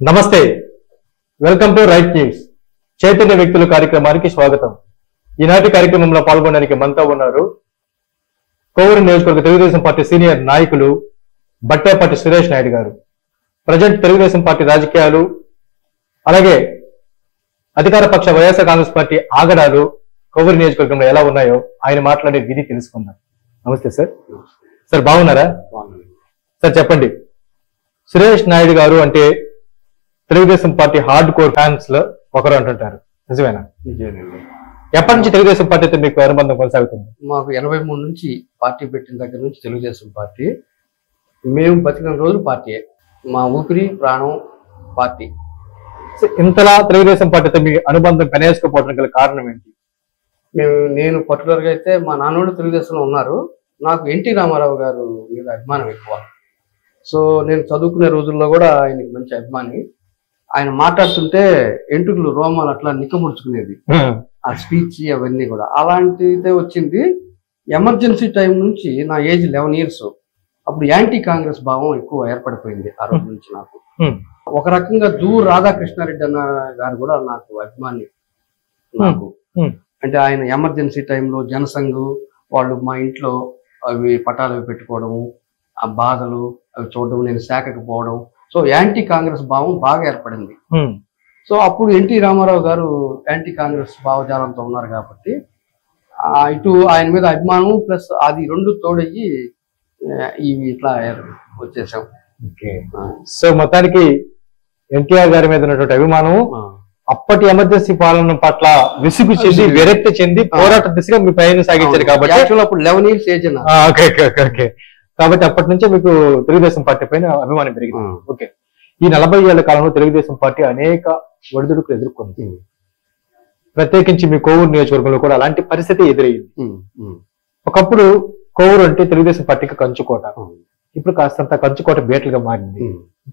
నమస్తే, welcome to right news. Chaitanya వ్యక్తుల కార్యక్రమానికి స్వాగతం. ఈనాటి కార్యక్రమంలో పాల్గొనడానికి మనతో ఉన్నారు కోవూరు నియోజకవర్గ తెలుగుదేశం పార్టీ సీనియర్ నాయకులు బట్టేపట్టి సురేష్ నాయుడు గారు. ప్రజెంట్ తెలుగుదేశం పార్టీ రాజకీయాలు, అలాగే అధికార పక్ష వైఎస్ఆర్ కాంగ్రెస్ పార్టీ ఆగడాలు కోవూరు నియోజకవర్గంలో ఎలా ఉన్నాయో ఆయన మాట్లాడే విధి తెలుసుకుందాం. నమస్తే సార్. సార్ బాగున్నారా? సార్ చెప్పండి, సురేష్ నాయుడు గారు అంటే Telugu Desam party hard core fans లో ఒకరు అంటుంటారు, నిజమేనా? ఎప్పటి నుంచి తెలుగుదేశం పార్టీతో మీకు అనుబంధం కొనసాగుతుంది? మాకు 83 నుంచి పార్టీ పెట్టిన దగ్గర నుంచి తెలుగుదేశం పార్టీ. మేము బతికిన రోజులు పార్టీయే, మా ఊపిరి ప్రాణం పార్టీ. ఇంతలా తెలుగుదేశం పార్టీతో మీ అనుబంధం కనేసుకోవడం గల కారణం ఏంటి? నేను పర్టికులర్ గా అయితే మా నాన్నోళ్ళు తెలుగుదేశంలో ఉన్నారు. నాకు ఎన్టీ రామారావు గారు మీద అభిమానం ఎక్కువ. సో నేను చదువుకునే రోజుల్లో కూడా ఆయనకి మంచి అభిమాని. ఆయన మాట్లాడుతుంటే ఎంటుకలు రోమాలు అట్లా నిక్కముడుచుకునేది, ఆ స్పీచ్ అవన్నీ కూడా. అలాంటిదే వచ్చింది. ఎమర్జెన్సీ టైం నుంచి నా ఏజ్ 11 years, అప్పుడు యాంటీ కాంగ్రెస్ భావం ఎక్కువ ఏర్పడిపోయింది ఆ రోజు నుంచి నాకు. ఒక రకంగా దూర్ రాధాకృష్ణారెడ్డి అన్న గారు కూడా నాకు అభిమాని. నాకు అంటే ఆయన ఎమర్జెన్సీ టైంలో జనసంఘ్ వాళ్ళు మా ఇంట్లో అవి పటాలు అవి పెట్టుకోవడము, ఆ బాధలు అవి చూడడం, నేను శాఖకు పోవడం. సో యాంటీ కాంగ్రెస్ భావం బాగా ఏర్పడింది. సో అప్పుడు ఎన్టీ రామారావు గారు యాంటీ కాంగ్రెస్ భావజాలంతో ఉన్నారు కాబట్టి ఇటు ఆయన మీద అభిమానం ప్లస్ అది రెండు తోడయ్యి ఇవి ఇట్లా వచ్చేసాం. సో మొత్తానికి ఎన్టీఆర్ గారి మీద ఉన్నటువంటి అభిమానం అప్పటి ఎమర్జెన్సీ పాలన పట్ల విసుగు చెంది విరక్తి చెంది పోరాట దిశగా మీ పైన సాగించారు కాబట్టి అప్పుడు 11 years ఏజ్. కాబట్టి అప్పటి నుంచే మీకు తెలుగుదేశం పార్టీ పైన అభిమానం పెరిగింది. ఓకే, ఈ 40 ఏళ్ల కాలంలో తెలుగుదేశం పార్టీ అనేక ఒడిదుడుకులు ఎదుర్కొంది. ప్రత్యేకించి మీ కోవూరు నియోజకవర్గంలో కూడా అలాంటి పరిస్థితి ఎదురయ్యింది. ఒకప్పుడు కోవూరు అంటే తెలుగుదేశం పార్టీకి కంచుకోట, ఇప్పుడు కాస్తంత కంచుకోట బేటలుగా మారింది.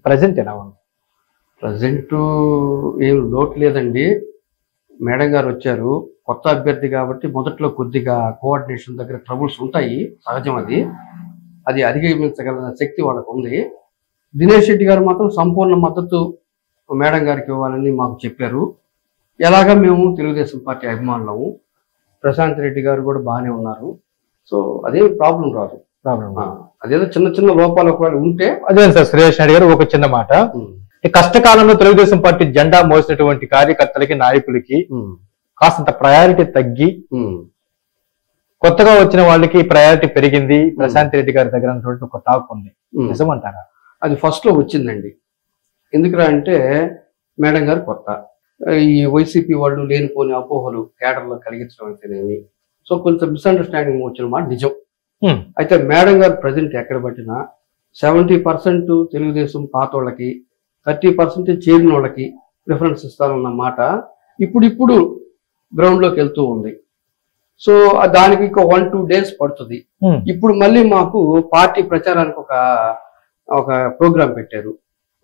ప్రజెంట్ ఎలా ఉంది? ప్రజెంట్ ఏం లోటు లేదండి. మేడం గారు వచ్చారు, కొత్త అభ్యర్థి కాబట్టి మొదట్లో కొద్దిగా కోఆర్డినేషన్ దగ్గర ట్రబుల్స్ ఉంటాయి, సహజం. అది అధిగమించగల శక్తి వాళ్ళకు ఉంది. దినేష్ రెడ్డి గారు మాత్రం సంపూర్ణ మద్దతు మేడం గారికి ఇవ్వాలని మాకు చెప్పారు. ఎలాగా మేము తెలుగుదేశం పార్టీ అభిమానులము. ప్రశాంత్ రెడ్డి గారు కూడా బాగానే ఉన్నారు. సో అదేం ప్రాబ్లం రాదు. అదేదో చిన్న చిన్న లోపాలు ఒకవేళ ఉంటే అదే సార్. సురేష్ నాయుడు గారు ఒక చిన్న మాట, కష్టకాలంలో తెలుగుదేశం పార్టీ జెండా మోసినటువంటి కార్యకర్తలకి, నాయకులకి కాస్తంత ప్రయారిటీ తగ్గి కొత్తగా వచ్చిన వాళ్ళకి ప్రయారిటీ పెరిగింది ప్రశాంత్ రెడ్డి గారి దగ్గర అన్నటువంటి ఒక టాక్ ఉంది, నిజమంటారా? అది ఫస్ట్ లో వచ్చిందండి. ఎందుకురా అంటే మేడం గారు కొత్త, ఈ వైసీపీ వాళ్ళు లేనిపోని అపోహలు కేడర్లో కలిగించడం అయితేనేమి, సో కొంచెం మిస్అండర్స్టాండింగ్ వచ్చిన మాట నిజం. అయితే మేడం గారు ప్రజెంట్ ఎక్కడ పట్టినా 70% తెలుగుదేశం పాత వాళ్ళకి, 30% చేరిన వాళ్ళకి ప్రిఫరెన్స్ ఇస్తారన్న మాట ఇప్పుడు గ్రౌండ్ లోకి వెళ్తూ ఉంది. సో దానికి ఇంకో 1-2 days పడుతుంది. ఇప్పుడు మళ్ళీ మాకు పార్టీ ప్రచారానికి ఒక ప్రోగ్రాం పెట్టారు.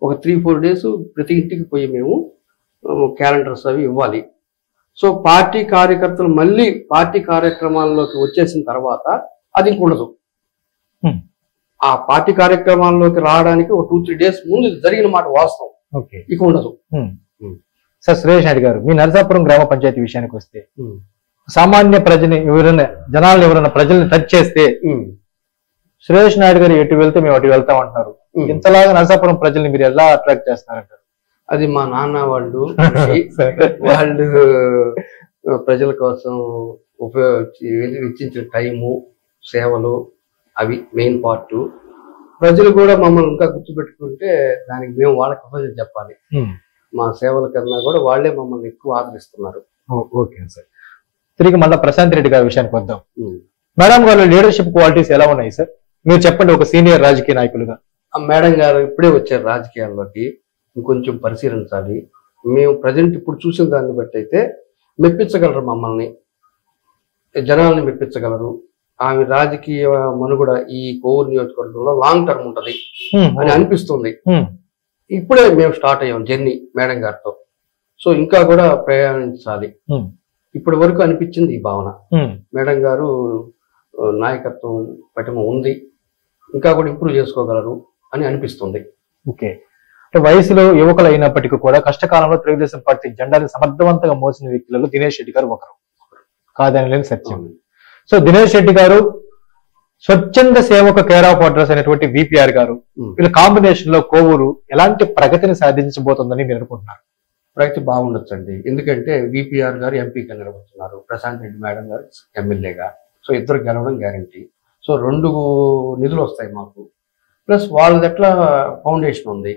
ఒక 3-4 days ప్రతి ఇంటికి పోయి మేము క్యాలెండర్స్ అవి ఇవ్వాలి. సో పార్టీ కార్యకర్తలు మళ్ళీ పార్టీ కార్యక్రమాల్లోకి వచ్చేసిన తర్వాత అది ఇంకొండదు. ఆ పార్టీ కార్యక్రమాల్లోకి రావడానికి ఒక 2-3 days ముందు జరిగిన మాట వాస్తవం, ఇక ఉండదు. సార్ సురేష్ నాయుడు గారు, మీ నరసాపురం గ్రామ పంచాయతీ విషయానికి వస్తే సామాన్య ప్రజని జనాలను ఎవరైనా ప్రజల్ని టచ్ చేస్తే సురేష్ నాయుడు గారు ఎటు వెళ్తే మేము అటు వెళ్తాం అంటున్నారు. ఇంతలాగా నరసాపురం ప్రజల్ని మీరు ఎలా అట్రాక్ట్ చేస్తున్నారంటారు? అది మా నాన్న వాళ్ళు ప్రజల కోసం వెచ్చించిన టైము, సేవలు అవి మెయిన్ పార్ట్. ప్రజలు కూడా మమ్మల్ని ఇంకా గుర్తుపెట్టుకుంటే దానికి మేము వాళ్ళకి కృతజ్ఞత చెప్పాలి. మా సేవల కన్నా కూడా వాళ్ళే మమ్మల్ని ఎక్కువ ఆదరిస్తున్నారు. Okay sir. తిరిగి మళ్ళీ ప్రశాంత్ రెడ్డి గారి విషయానికి వద్దాం. మేడం గారు లీడర్షిప్ క్వాలిటీస్ ఎలా ఉన్నాయి సార్? మీరు చెప్పండి, ఒక సీనియర్ రాజకీయ నాయకులుగా. మేడం గారు ఇప్పుడే వచ్చారు రాజకీయాల్లోకి, ఇంకొంచెం పరిశీలించాలి. మేము ప్రజెంట్ ఇప్పుడు చూసిన దాన్ని బట్టి అయితే మెప్పించగలరు, మమ్మల్ని జనాల్ని మెప్పించగలరు. ఆమె రాజకీయ మనుగడ ఈ కోవూరు నియోజకవర్గంలో లాంగ్ టర్మ్ ఉంటది అని అనిపిస్తుంది. ఇప్పుడే మేము స్టార్ట్ అయ్యాం జర్నీ మేడం గారితో. సో ఇంకా కూడా ప్రయాణించాలి. ఇప్పటి వరకు అనిపించింది ఈ భావన. మేడం గారు నాయకత్వం పటిమ ఉంది, ఇంకా కూడా ఇంప్రూవ్ చేసుకోగలరు అని అనిపిస్తుంది. ఓకే, వయసులో యువకులు అయినప్పటికీ కూడా కష్టకాలంలో తెలుగుదేశం పార్టీ జెండాని సమర్థవంతంగా మోసిన వ్యక్తులలో దినేష్ రెడ్డి గారు ఒకరు, కాదని లేని సత్యం. సో దినేష్ రెడ్డి గారు, స్వచ్ఛంద సేవక కేర్ ఆఫ్ అడ్రస్ అనేటువంటి విపిఆర్ గారు, వీళ్ళ కాంబినేషన్ లో కోవూరు ఎలాంటి ప్రగతిని సాధించబోతుందని మీరు అనుకుంటున్నారు? ప్రగతి బాగుండొచ్చండి. ఎందుకంటే విపిఆర్ గారు ఎంపీగా నిలబడుతున్నారు, ప్రశాంత్ రెడ్డి మేడం గారు ఎమ్మెల్యేగా. సో ఇద్దరు గెలవడం గ్యారంటీ. సో 2 నిధులు వస్తాయి మాకు, ప్లస్ వాళ్ళది ఎట్లా ఫౌండేషన్ ఉంది.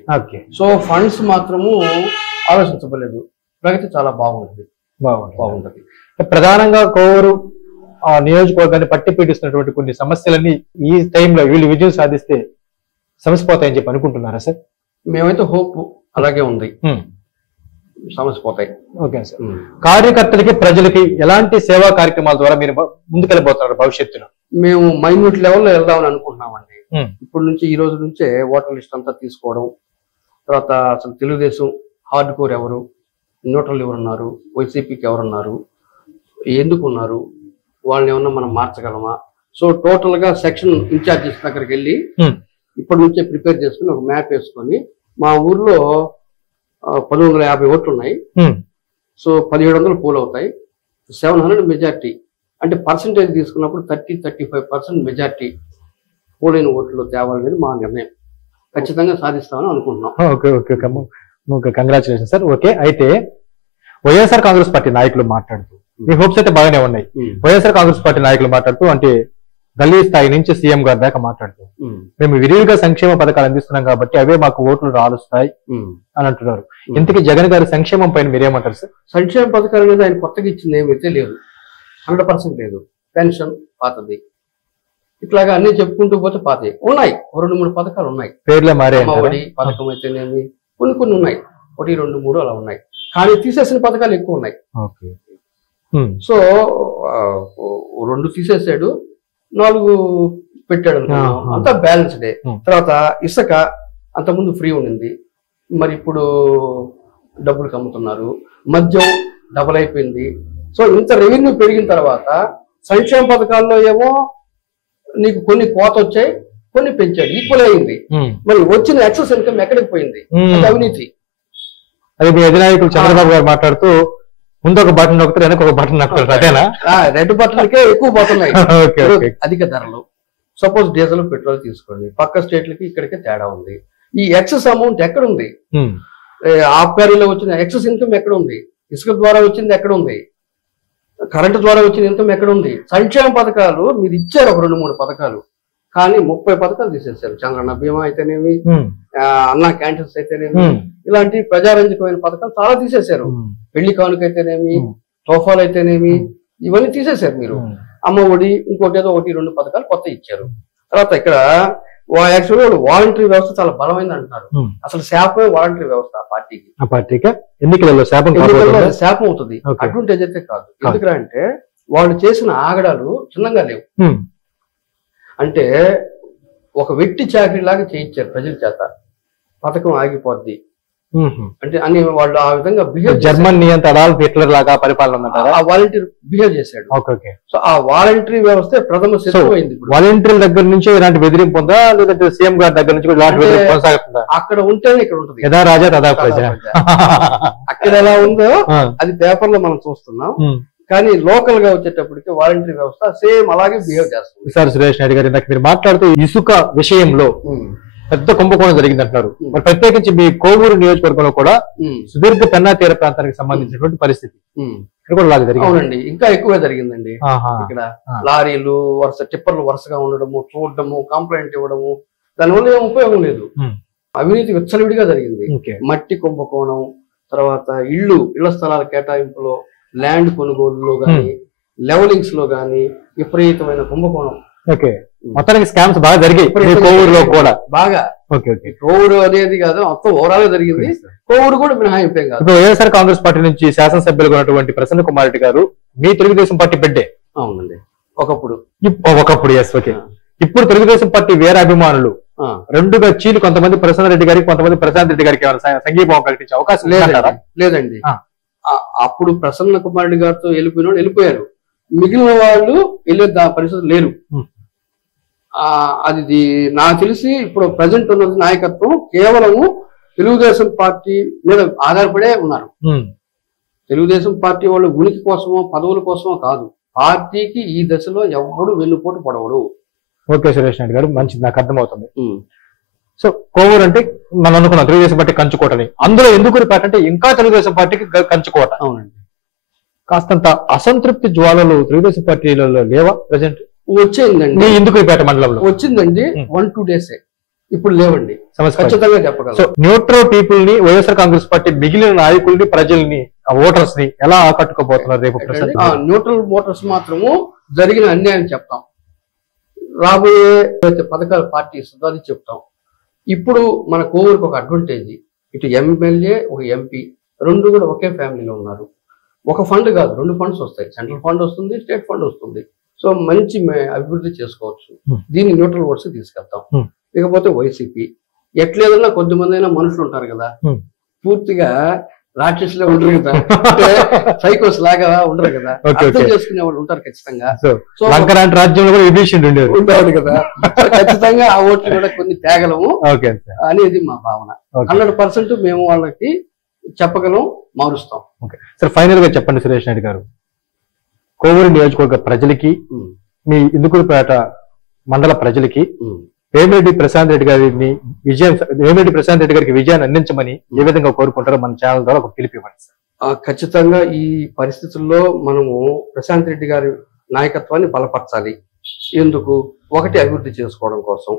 సో ఫండ్స్ మాత్రము ఆలోచించబడలేదు. ప్రగతి చాలా బాగుంటుంది. ప్రధానంగా కోవూరు నియోజకవర్గాన్ని పట్టి పీడిస్తున్నటువంటి కొన్ని సమస్యలన్నీ ఈ టైంలో వీళ్ళు విజయం సాధిస్తే సమసిపోతాయని చెప్పి అనుకుంటున్నారా సార్? మేమైతే హోప్ అలాగే ఉంది, సమస్య పోతాయి. Okay sir. కార్యకర్తలకి ప్రజలకి ఎలాంటి సేవా కార్యక్రమాల ద్వారా మీరు ముందుకెళ్ళిపోతున్నారు భవిష్యత్తులో? మేము మైన్యూట్ లెవెల్లో వెళ్దామని అనుకుంటున్నామండి. ఇప్పటి నుంచి ఈ రోజు నుంచే ఓటర్ లిస్ట్ అంతా తీసుకోవడం, తర్వాత అసలు తెలుగుదేశం హార్డ్ కోర్ ఎవరు, న్యూట్రల్ ఎవరున్నారు, వైసీపీకి ఎవరున్నారు, ఎందుకు ఉన్నారు, వాళ్ళని ఏమన్నా మనం మార్చగలమా. సో టోటల్ గా సెక్షన్ ఇన్ఛార్జెస్ దగ్గరికి వెళ్ళి ఇప్పటి నుంచే ప్రిపేర్ చేసుకుని ఒక మ్యాప్ వేసుకొని, మా ఊర్లో 1150 ఓట్లు ఉన్నాయి. సో 1700 పోల్ అవుతాయి. 700 మెజార్టీ అంటే పర్సంటేజ్ తీసుకున్నప్పుడు 30-35% మెజార్టీ పోలైన ఓట్లు తేవాలనేది మా నిర్ణయం. ఖచ్చితంగా సాధిస్తామని అనుకుంటున్నాం. Okay, congratulation sir. ఓకే, అయితే వైఎస్ఆర్ కాంగ్రెస్ పార్టీ నాయకులు మాట్లాడుతూ, మీ హోప్స్ అయితే బాగానే ఉన్నాయి. వైఎస్ఆర్ కాంగ్రెస్ పార్టీ నాయకులు మాట్లాడుతూ, అంటే గల్లీ స్థాయి నుంచి సీఎం గారి దాకా మాట్లాడుతూ, మేము విరివిగా సంక్షేమ పథకాలు అందిస్తున్నాం కాబట్టి అవే మాకు ఓట్లు రాలుస్తాయి అని అంటున్నారు. ఇంతకీ జగన్ గారి సంక్షేమం పైన మీరేమంటారు సార్? సంక్షేమ పథకాలు అనేది ఆయన కొత్తగా ఇచ్చింది ఏమైతే లేదు, 100% లేదు. పెన్షన్ పాతది, ఇట్లాగా అన్ని చెప్పుకుంటూ పోతే పాతవి ఉన్నాయి. 2-3 పథకాలు ఉన్నాయి, పేర్లే మారే. పథకం అయితేనేమి కొన్ని ఉన్నాయి, 1, 2, 3 అలా ఉన్నాయి. కానీ తీసేసిన పథకాలు ఎక్కువ ఉన్నాయి. సో 2 తీసేసాడు, 4 పెట్టాడు అనుకున్నాం, అంతా బ్యాలెన్స్డే. తర్వాత ఇసుక అంతకుముందు ఫ్రీ ఉండింది, మరి ఇప్పుడు డబ్బులు అమ్ముతున్నారు. మద్యం డబుల్ అయిపోయింది. సో ఇంత రెవెన్యూ పెరిగిన తర్వాత సంక్షేమ పథకాల్లో ఏమో నీకు కొన్ని కోత వచ్చాయి, కొన్ని పెంచాడు, ఈక్వల్ అయింది. మరి వచ్చిన ఎక్సెస్ ఇన్కమ్ ఎక్కడికి పోయింది? అవినీతి. అది మీ అధినాయకులు చంద్రబాబు గారు మాట్లాడుతూ, ముందు ఒక బటన్ నొక్కుతారు, వెనక ఒక బటన్ నొక్కుతారు, అదేనా? 2 బటన్లకే ఎక్కువ పోతున్నాయి. అధిక ధరలు. సపోజ్ డీజిల్ పెట్రోల్ తీసుకోండి, పక్క స్టేట్లకి ఇక్కడికే తేడా ఉంది. ఈ ఎక్సెస్ అమౌంట్ ఎక్కడ ఉంది? ఆబ్కారీలో వచ్చిన ఎక్సెస్ ఇన్కమ్ ఎక్కడ ఉంది? ఇసుక ద్వారా వచ్చింది ఎక్కడ ఉంది? కరెంటు ద్వారా వచ్చిన ఇన్కమ్ ఎక్కడ ఉంది? సంక్షేమ పథకాలు మీరు ఇచ్చారు, ఒక 2-3 పథకాలు, కానీ 30 పథకాలు తీసేశారు. చంద్రన్న బీమా అయితేనేమి, అన్నా క్యాంటీన్స్ అయితేనేమి, ఇలాంటి ప్రజారంజకమైన పథకాలు చాలా తీసేశారు. పెళ్లి కానుక అయితేనేమి, తోఫాలు అయితేనేమి, ఇవన్నీ తీసేశారు మీరు. అమ్మ ఒడి, ఇంకోటి ఏదో 1-2 పథకాలు కొత్త ఇచ్చారు. తర్వాత ఇక్కడ యాక్చువల్గా వాలంటరీ వ్యవస్థ చాలా బలమైంది అంటున్నారు. అసలు శాపమే వాలంటరీ వ్యవస్థ ఆ పార్టీకి. ఎన్నికలలో శాపం అవుతుంది, అడ్వాంటేజ్ అయితే కాదు. ఎందుకంటే వాళ్ళు చేసిన ఆగడాలు చిన్నగా లేవు. అంటే ఒక వ్యక్తి చాకరీ లాగా చేయించారు ప్రజల చేత, పథకం ఆగిపోద్ది అంటే అని వాళ్ళు ఆ విధంగా బిహేవ్. జర్మన్ నియంత అడాల్ఫ్ హిట్లర్ లాగా పరిపాలన ఆ వాలంటీర్ బిహేవ్ చేశాడు. సో ఆ వాలంటరీ వ్యవస్థ ప్రథమ శత్రువు అయింది. వాలంటీర్ల దగ్గర నుంచి ఇలాంటి బెదిరింపు ఉందా, లేదంటే సీఎం గారి దగ్గర నుంచి కొనసాగుతుందా? అక్కడ ఉంటేనే ఇక్కడ ఉంటుంది. యథా రాజా తదా ప్రజ. అక్కడ ఎలా ఉందో అది పేపర్ లో మనం చూస్తున్నాం, కానీ లోకల్ గా వచ్చేటప్పటికి వాలంటరీ వ్యవస్థ సేమ్ అలాగే బిహేవ్ చేస్తుంది. సార్ సురేష్ నాయుడు గారు, ఇందాక మీరు మాట్లాడుతూ ఇసుక విషయంలో పెద్ద కుంభకోణం జరిగింది అంటున్నారు. మరి ప్రత్యేకించి మీ కోవూరు నియోజకవర్గంలో కూడా సుదీర్ఘ పెన్నా తీర ప్రాంతానికి సంబంధించినటువంటి పరిస్థితి ఇక్కడ కూడా లాగా జరిగింది. అవునండి, ఇంకా ఎక్కువే జరిగిందండి. ఇక్కడ లారీలు వరుస టిప్పర్లు వరుసగా ఉండడము, చూడడము, కంప్లైంట్ ఇవ్వడము, దానివల్ల ఏం ఉపయోగం లేదు. అవినీతి విచ్చలవిడిగా జరిగింది. మట్టి కుంభకోణం, తర్వాత ఇళ్ల స్థలాల కేటాయింపులో, ల్యాండ్ కొనుగోలులో గాని, లెవలింగ్స్ లో గాని విపరీతమైన కుంభకోణం. మొత్తానికి స్కామ్స్ బాగా జరిగాయి కోవూరులో కూడా. బాగా కోవూరు అనేది కాదు, మొత్తం ఓవరాల్ జరిగింది. కోవూరు కూడా మినహాయింపేం కాదు. ఇప్పుడు వైఎస్ఆర్ కాంగ్రెస్ పార్టీ నుంచి శాసనసభ్యులుగా ఉన్నటువంటి ప్రసన్న కుమార్ రెడ్డి గారు మీ తెలుగుదేశం పార్టీ బిడ్డే. అవునండి, ఒకప్పుడు. Yes, okay. ఇప్పుడు తెలుగుదేశం పార్టీ వేరే అభిమానులు రెండుగా చీలు, కొంతమంది ప్రసన్న రెడ్డి గారికి, కొంతమంది ప్రశాంత్ రెడ్డి గారికి సంఘీభావం ప్రకటించే అవకాశం లేదండి. అప్పుడు ప్రసన్న కుమార్ రెడ్డి గారితో వెళ్ళిపోయారు, మిగిలిన వాళ్ళు వెళ్ళే పరిస్థితి లేరు. అది నాకు తెలిసి ఇప్పుడు ప్రజెంట్ ఉన్నది నాయకత్వం కేవలము తెలుగుదేశం పార్టీ మీద ఆధారపడే ఉన్నారు. తెలుగుదేశం పార్టీ వాళ్ళు ఉనికి కోసమో పదవుల కోసమో కాదు, పార్టీకి ఈ దశలో ఎవడు వెన్నుపోటు పడవడు. ఓకే సురేష్ నాయుడు గారు, మంచిది, నాకు అర్థమవుతుంది. సో కోవూరు అంటే మనం అనుకున్నాం తెలుగుదేశం పార్టీ కంచుకోటని, అందులో ఎందుకూరుపేట అంటే ఇంకా తెలుగుదేశం పార్టీకి కంచుకోట. అవునండి. కాస్తంత అసంతృప్తి జ్వాలలు తెలుగుదేశం పార్టీలలో లేవా ప్రజెంట్? వచ్చిందండి, ఎందుకూరుపేట మండలంలో వచ్చిందండి. 1-2 days ఇప్పుడు లేవండి, ఖచ్చితంగా చెప్పగలం. సో న్యూట్రల్ పీపుల్ ని వైఎస్ఆర్ కాంగ్రెస్ పార్టీ మిగిలిన నాయకుల్ని ప్రజల్ని ఓటర్స్ ని ఎలా ఆకట్టుకోబోతున్నారు రేపు? న్యూట్రల్ ఓటర్స్ మాత్రము జరిగిన అన్యాయం చెప్తాం, రాబోయే పథకాల పార్టీ ఇస్తుందో అది చెప్తాం. ఇప్పుడు మన కోవూరుకి ఒక అడ్వాంటేజ్, ఇటు ఎమ్మెల్యే ఒక ఎంపీ రెండు కూడా ఒకే ఫ్యామిలీలో ఉన్నారు. ఒక ఫండ్ కాదు, 2 ఫండ్స్ వస్తాయి, సెంట్రల్ ఫండ్ వస్తుంది, స్టేట్ ఫండ్ వస్తుంది. సో మంచి అభివృద్ధి చేసుకోవచ్చు. దీన్ని న్యూట్రల్ ఓట్స్ తీసుకెళ్తాం. ఇకపోతే వైసీపీ ఎట్లేదన్నా కొద్దిమంది అయినా మనుషులు ఉంటారు కదా, పూర్తిగా రాక్షసులే ఉండరు కదా, సైకోస్ లాగా ఉండరు కదా, అర్థం చేసుకునే వాళ్ళు ఉంటారు ఖచ్చితంగా. సో రాజ్యంలో కూడా విభీషణుడు ఉండేవాడు కదా, ఖచ్చితంగా ఆ ఓట్లు కూడా కొన్ని తేగలము అనేది మా భావన. 100% మేము వాళ్ళకి చెప్పగలం, మారుస్తాం. సార్ ఫైనల్ గా చెప్పండి సురేష్ నాయుడు గారు, కోవూరు నియోజకవర్గ ప్రజలకి, మీ ఇందుకూరుపేట మండల ప్రజలకి వేమిరెడ్డి ప్రశాంత్ రెడ్డి గారిని వేమిరెడ్డి ప్రశాంత్ రెడ్డి గారికి విజయాన్ని అందించమని ఏ విధంగా కోరుకుంటారో మన ఛానల్ ద్వారా ఒక పిలుపు ఇవ్వండి సార్. ఖచ్చితంగా ఈ పరిస్థితుల్లో మనము ప్రశాంత్ రెడ్డి గారి నాయకత్వాన్ని బలపరచాలి. ఎందుకు? 1 అభివృద్ధి చేసుకోవడం కోసం,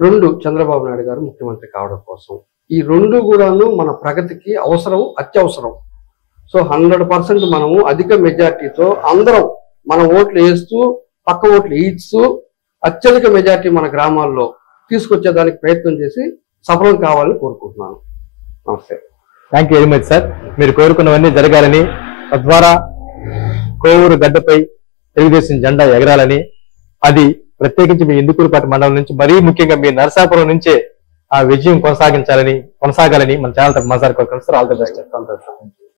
2 చంద్రబాబు నాయుడు గారు ముఖ్యమంత్రి కావడం కోసం. ఈ 2 కూడాను మన ప్రగతికి అవసరం, అత్యవసరం. సో 100% మనము అధిక మెజార్టీతో అందరం మన ఓట్లు వేస్తూ పక్క ఓట్లు వేయిస్తూ అత్యధిక మెజార్టీ మన గ్రామాల్లో తీసుకొచ్చేదానికి ప్రయత్నం చేసి సఫలం కావాలని కోరుకుంటున్నాను. నమస్తే. Thank you very much sir. మీరు కోరుకున్నవన్నీ జరగాలని, తద్వారా కోవూరు గడ్డపై తెలుగుదేశం జెండా ఎగరాలని, అది ప్రత్యేకించి మీ ఇందుకూరుపేట మండలం నుంచి, మరీ ముఖ్యంగా మీ నరసాపురం నుంచే ఆ విజయం కొనసాగాలని మన ఛానల్ తరఫున కోరుకుంటున్నాను సార్. All the best. సంతోషం.